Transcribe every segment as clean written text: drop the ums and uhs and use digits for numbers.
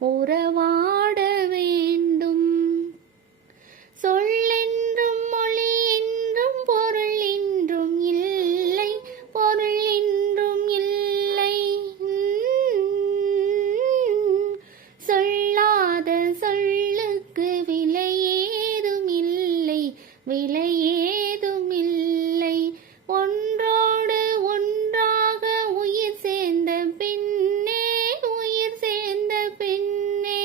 உறவாட வேண்டும். சொல்லென்றும் மொழி என்றும் பொருள் என்றும் இல்லை, பொருள் என்றும் இல்லை. சொல்லாத சொல்லுக்கு விலை ஏதும் இல்லை, விலை ஏதும் இல்லை. ஒன்றோடு ஒன்றாக உயிர் சேர்ந்த பின்னே, உயிர் சேர்ந்த பின்னே.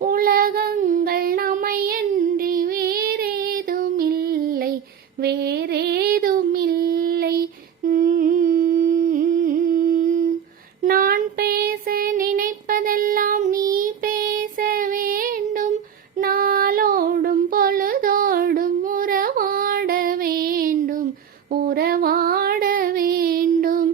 உலகங்கள் நம்மையன்றி வேறேதும் இல்லை, வேறேதும் இல்லை. நான் பேச நினைப்பதெல்லாம் நீ பேச வேண்டும். நாளோடும் பொழுதோடும் உறவாட வேண்டும், உறவாட வேண்டும்.